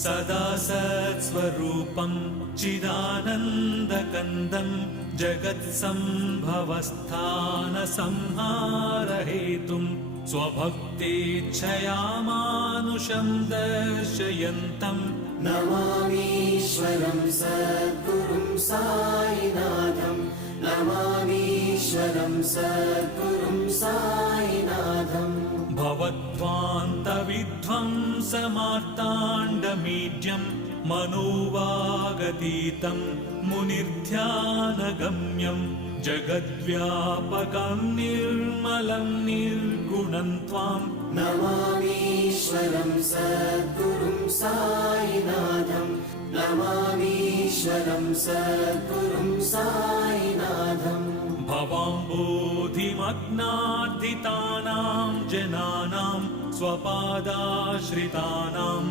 सदा सत्स्वरूपं चिदानन्दकन्दं जगत्सम्भवस्थानसंहारहेतुं स्वभक्तेच्छया मानुषं दर्शयन्तं नमामीश्वरं सद्गुरुं साईनाथं नमामीश्वरं सद्गुरुं साईनाथम् भवद्वान्तविध्वंसमार्ताण्डमीड्यं मनोवागतीतं मुनिर्ध्यानगम्यं जगद्व्यापकं निर्मलं निर्गुणं त्वां नमामीश्वरं सद्गुरुं साईनाथं नमामीश्वरं सद्गुरुं साईनाथम् भवाम्बोधिमग्नार्दितानां जनानां स्वपादाश्रितानां